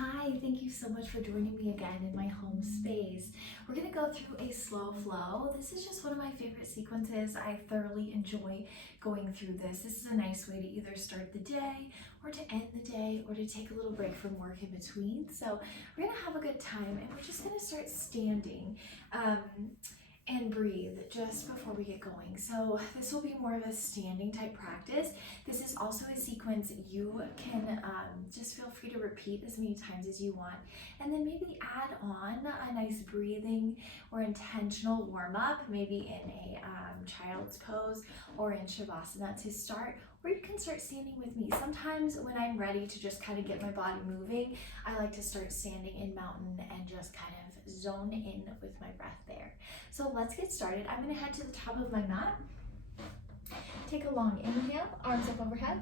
Hi, thank you so much for joining me again in my home space. We're going to go through a slow flow. This is just one of my favorite sequences. I thoroughly enjoy going through this. This is a nice way to either start the day or to end the day or to take a little break from work in between. So we're going to have a good time and we're just going to start standing. And breathe just before we get going. So this will be more of a standing type practice. This is also a sequence you can just feel free to repeat as many times as you want, and then maybe add on a nice breathing or intentional warm-up, maybe in a child's pose or in Shavasana to start, or you can start standing with me. Sometimes when I'm ready to just kind of get my body moving, I like to start standing in mountain and just kind of zone in with my breath there. So let's get started. I'm going to head to the top of my mat. Take a long inhale, arms up overhead.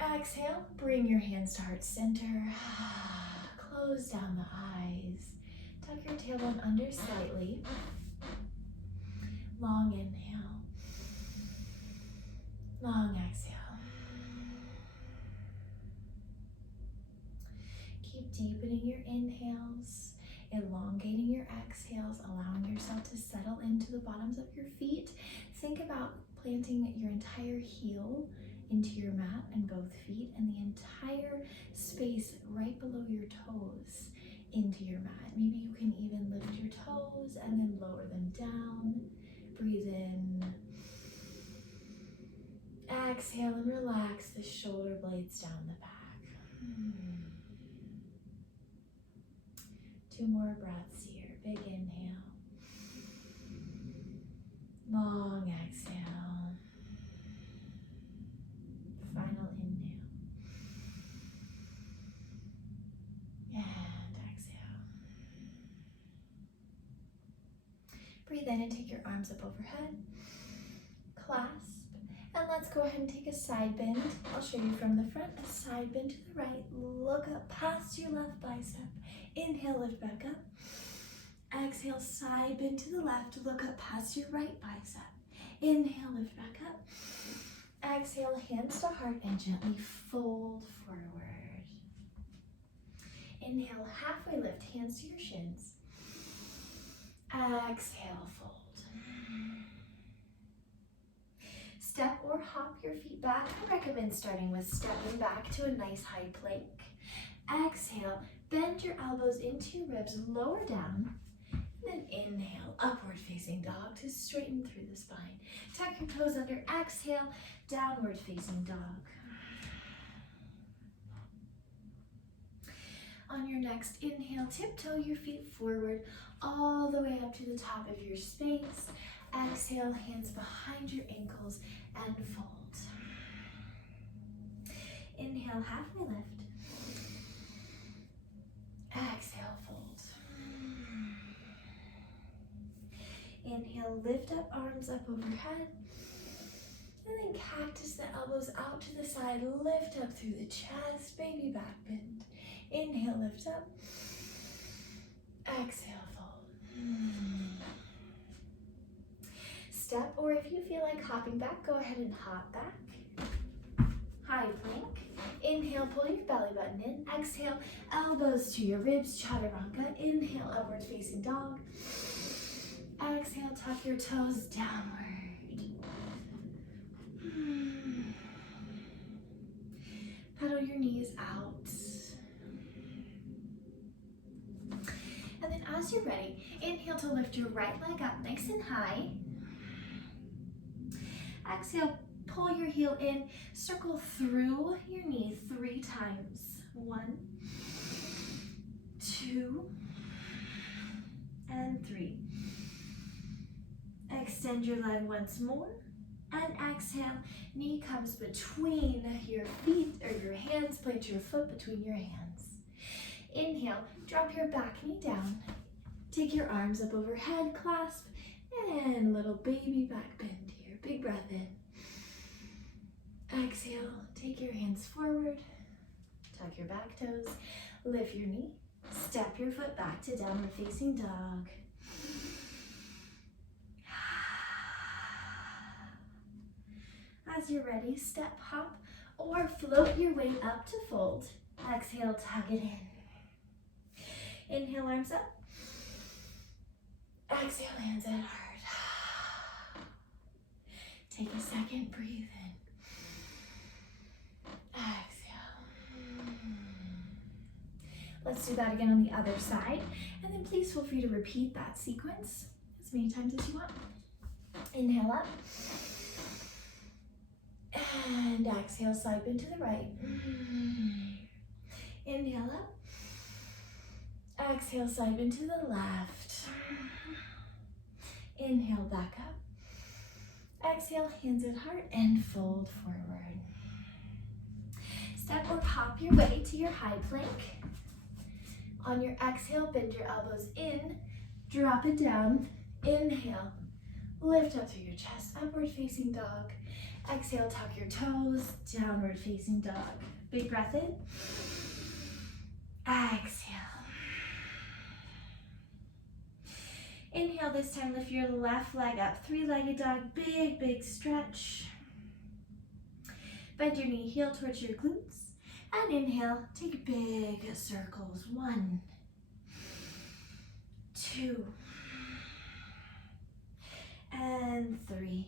Exhale, bring your hands to heart center. Close down the eyes. Tuck your tailbone under slightly. Long inhale. Long exhale. Keep deepening your inhales, elongating your exhales, allowing yourself to settle into the bottoms of your feet. Think about planting your entire heel into your mat and both feet, and the entire space right below your toes into your mat. Maybe you can even lift your toes and then lower them down. Breathe in. Exhale and relax the shoulder blades down the back. Two more breaths here. Big inhale. Long exhale. Final inhale. And exhale. Breathe in and take your arms up overhead. Clasp. And let's go ahead and take a side bend. I'll show you from the front. A side bend to the right. Look up past your left bicep. Inhale, lift back up. Exhale, side bend to the left. Look up past your right bicep. Inhale, lift back up. Exhale, hands to heart and gently fold forward. Inhale, halfway lift, hands to your shins. Exhale, fold. Step or hop your feet back. I recommend starting with stepping back to a nice high plank. Exhale, bend your elbows into your ribs, lower down. And then inhale, upward facing dog to straighten through the spine. Tuck your toes under, exhale, downward facing dog. On your next inhale, tiptoe your feet forward all the way up to the top of your space. Exhale, hands behind your ankles and fold. Inhale, halfway lift. Exhale, fold. Inhale, lift up, arms up overhead. And then cactus the elbows out to the side, lift up through the chest, baby back bend. Inhale, lift up. Exhale, fold. Step, or if you feel like hopping back, go ahead and hop back. High plank. Inhale, pull your belly button in. Exhale, elbows to your ribs, chaturanga. Inhale, upward facing dog. Exhale, tuck your toes downward. Pedal your knees out. And then as you're ready, inhale to lift your right leg up nice and high. Exhale, pull your heel in, circle through your knee 3 times. 1, 2, and 3. Extend your leg once more, and exhale, knee comes between your feet, or your hands, plant your foot between your hands. Inhale, drop your back knee down, take your arms up overhead, clasp, and little baby back bend here. Big breath in. Exhale, take your hands forward, tuck your back toes, lift your knee, step your foot back to downward facing dog. As you're ready, step, hop, or float your way up to fold. Exhale, tug it in. Inhale, arms up. Exhale, hands at heart. Take a second, breathe in. Exhale. Let's do that again on the other side. And then please feel free to repeat that sequence as many times as you want. Inhale up. And exhale, side bend to the right. Inhale up. Exhale, side bend to the left. Inhale, back up. Exhale, hands at heart, and fold forward. Step or hop your way to your high plank. On your exhale, bend your elbows in, drop it down. Inhale, lift up through your chest, upward facing dog. Exhale, tuck your toes, downward facing dog. Big breath in. Exhale. Inhale, this time lift your left leg up, three-legged dog, big, big stretch. Bend your knee, heel towards your glutes. And inhale, take big circles. 1, 2, and 3.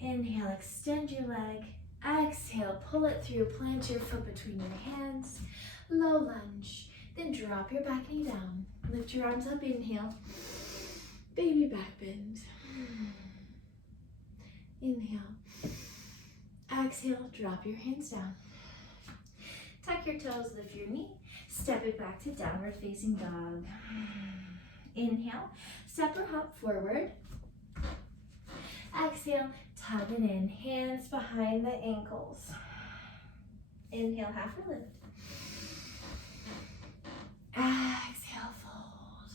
Inhale, extend your leg. Exhale, pull it through, plant your foot between your hands. Low lunge. Then drop your back knee down. Lift your arms up, inhale. Baby back bend. Inhale. Exhale, drop your hands down. Tuck your toes, lift your knee. Step it back to downward facing dog. Inhale, step or hop forward. Exhale, tug it in, hands behind the ankles. Inhale, half a lift. Exhale, fold.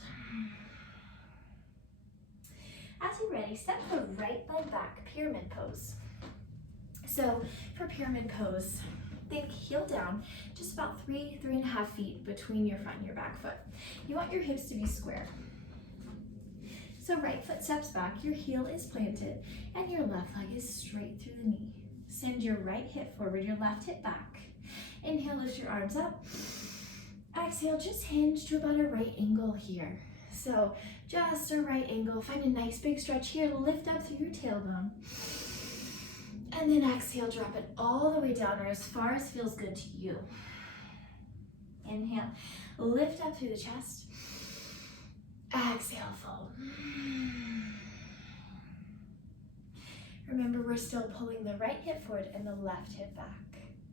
As you're ready, step the right leg back, pyramid pose. So for pyramid pose, think heel down, just about 3.5 feet between your front and your back foot. You want your hips to be square. So right foot steps back, your heel is planted, and your left leg is straight through the knee. Send your right hip forward, your left hip back. Inhale, lift your arms up. Exhale, just hinge to about a right angle here. So just a right angle. Find a nice big stretch here. Lift up through your tailbone. And then exhale, drop it all the way down or as far as feels good to you. Inhale, lift up through the chest. Exhale, fold. Remember, we're still pulling the right hip forward and the left hip back.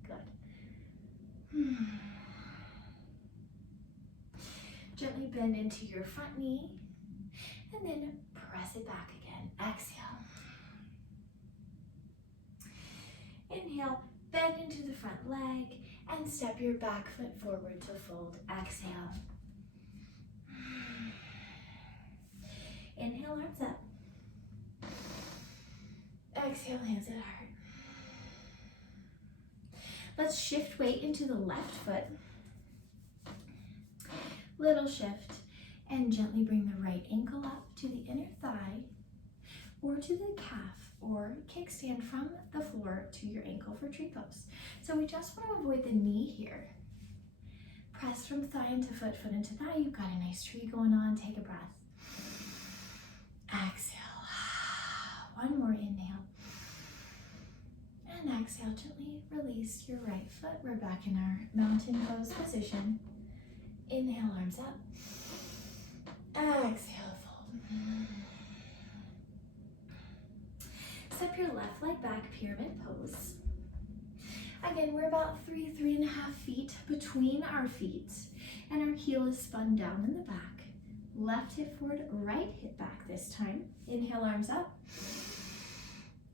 Good. Gently bend into your front knee and then press it back again. Exhale. Inhale, bend into the front leg and step your back foot forward to fold. Exhale. Inhale, arms up. Exhale, hands at heart. Let's shift weight into the left foot. Little shift, and gently bring the right ankle up to the inner thigh or to the calf, or kickstand from the floor to your ankle for tree pose. So we just want to avoid the knee here. Press from thigh into foot, foot into thigh. You've got a nice tree going on. Take a breath. Exhale. One more inhale. And exhale, gently release your right foot. We're back in our mountain pose position. Inhale, arms up. Exhale, fold. Step your left leg back, pyramid pose. Again, we're about 3.5 feet between our feet, and our heel is spun down in the back. Left hip forward, right hip back this time. Inhale, arms up.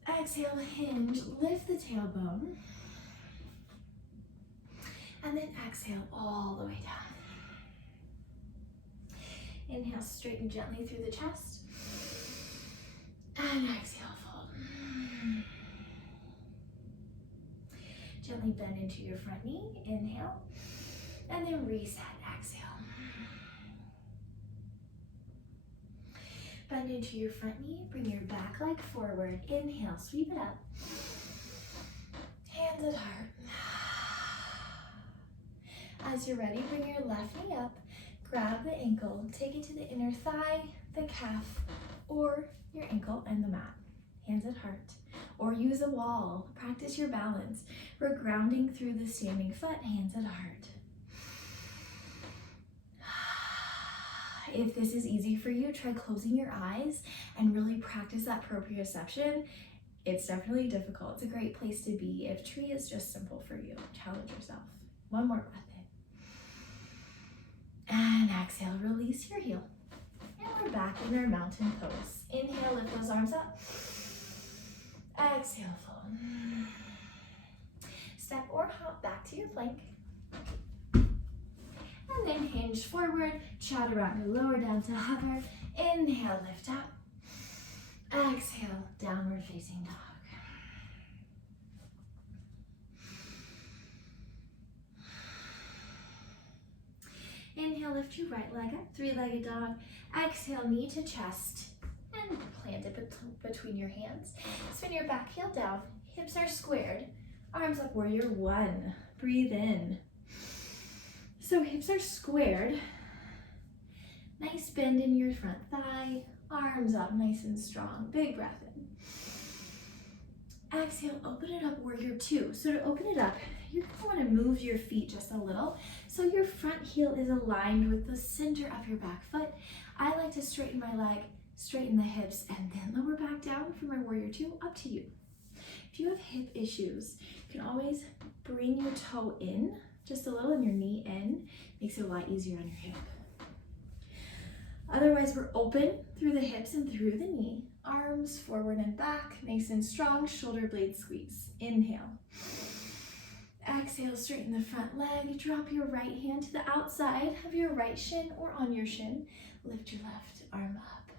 Exhale, hinge, lift the tailbone. And then exhale all the way down. Inhale, straighten gently through the chest. And exhale, fold. Gently bend into your front knee. Inhale. And then reset. Exhale. Bend into your front knee. Bring your back leg forward. Inhale, sweep it up. Hands at heart. As you're ready, bring your left knee up, grab the ankle, take it to the inner thigh, the calf, or your ankle and the mat. Hands at heart. Or use a wall. Practice your balance. We're grounding through the standing foot, hands at heart. If this is easy for you, try closing your eyes and really practice that proprioception. It's definitely difficult. It's a great place to be. If tree is just simple for you, challenge yourself. One more breath in. And exhale, release your heel. And we're back in our mountain pose. Inhale, lift those arms up. Exhale, fold. Step or hop back to your plank. And then hinge forward, chaturanga, lower down to hover. Inhale, lift up. Exhale, downward facing dog. Inhale, lift your right leg up, three-legged dog. Exhale, knee to chest, and plant it between your hands. Spin your back heel down, hips are squared, arms up, warrior one. Breathe in. So hips are squared. Nice bend in your front thigh, arms up nice and strong. Big breath in. Exhale, open it up, warrior two. So to open it up, you're gonna wanna move your feet just a little so your front heel is aligned with the center of your back foot. I like to straighten my leg, straighten the hips, and then lower back down for my warrior two, up to you. If you have hip issues, you can always bring your toe in just a little and your knee in. Makes it a lot easier on your hip. Otherwise, we're open through the hips and through the knee. Arms forward and back, nice and strong, shoulder blade squeeze. Inhale. Exhale, straighten the front leg. Drop your right hand to the outside of your right shin or on your shin. Lift your left arm up.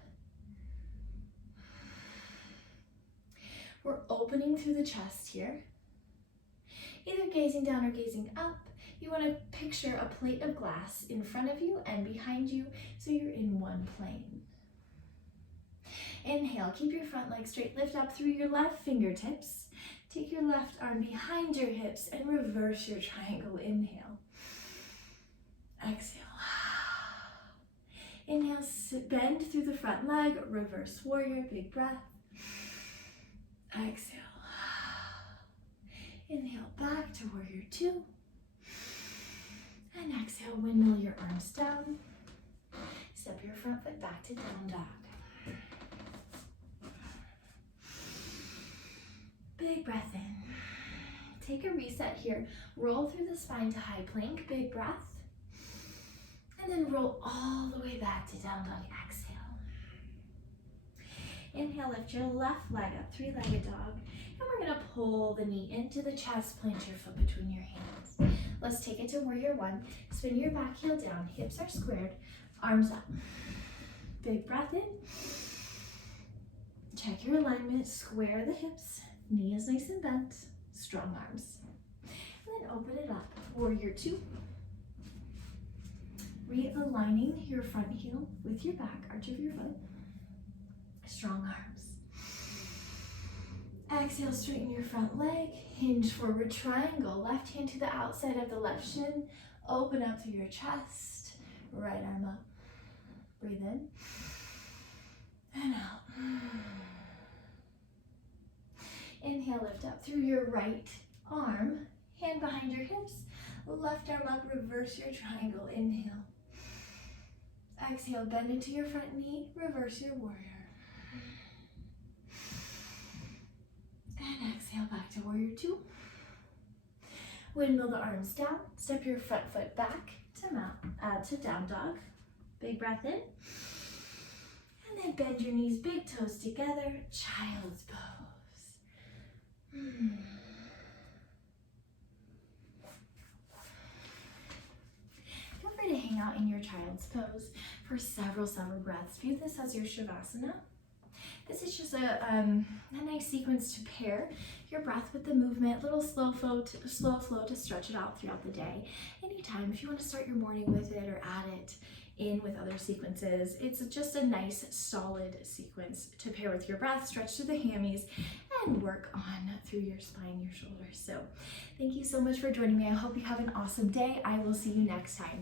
We're opening through the chest here. Either gazing down or gazing up. You want to picture a plate of glass in front of you and behind you so you're in one plane. Inhale, keep your front leg straight, lift up through your left fingertips. Take your left arm behind your hips and reverse your triangle. Inhale. Exhale. Inhale, bend through the front leg, reverse warrior, big breath. Exhale. Inhale, back to warrior two. And exhale, windmill your arms down. Step your front foot back to down dog. Big breath in. Take a reset here. Roll through the spine to high plank, big breath. And then roll all the way back to down dog, exhale. Inhale, lift your left leg up, three-legged dog. And we're gonna pull the knee into the chest, plant your foot between your hands. Let's take it to warrior one. Spin your back heel down, hips are squared, arms up. Big breath in. Check your alignment, square the hips, knee is nice and bent, strong arms. And then open it up, warrior two. Realigning your front heel with your back, arch of your foot, strong arms. Exhale, straighten your front leg, hinge forward triangle, left hand to the outside of the left shin, open up through your chest, right arm up. Breathe in and out. Inhale, lift up through your right arm, hand behind your hips, left arm up, reverse your triangle. Inhale. Exhale, bend into your front knee, reverse your warrior. And exhale, back to warrior two. Windmill the arms down, step your front foot back to down dog. Big breath in. And then bend your knees, big toes together, child's pose. Feel free to hang out in your child's pose for several breaths. View this as your shavasana. This is just a nice sequence to pair your breath with the movement, little slow flow to stretch it out throughout the day. Anytime, if you want to start your morning with it or add it in with other sequences, it's just a nice solid sequence to pair with your breath, stretch through the hammies, and work on through your spine, your shoulders. So thank you so much for joining me. I hope you have an awesome day. I will see you next time.